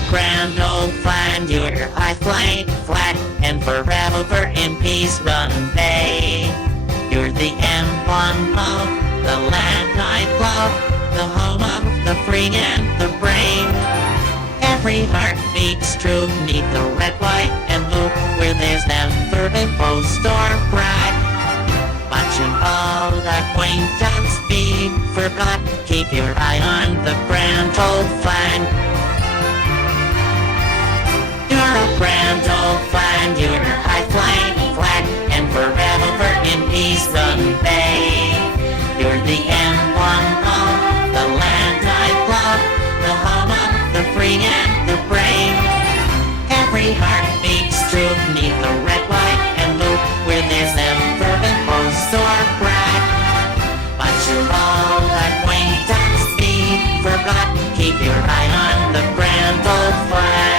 a grand old flag, you're high flying flat and forever in peace run bay. You're the emblem of the land I love, the home of the free and the brave. Every heart beats true neath the red, white, and blue, where there's never been boast or brag. But should all acquaintance be forgot, keep your eye on the grand old flag. You're a grand old flag, you're a high flying flag, and forever in peace run bay. You're the emblem of the land I love, the home of the free and the brave. Every heart beats true neath the red, white, and blue, where there's never been boast or brag. But should all acquaintance be forgot, keep your eye on the grand old flag.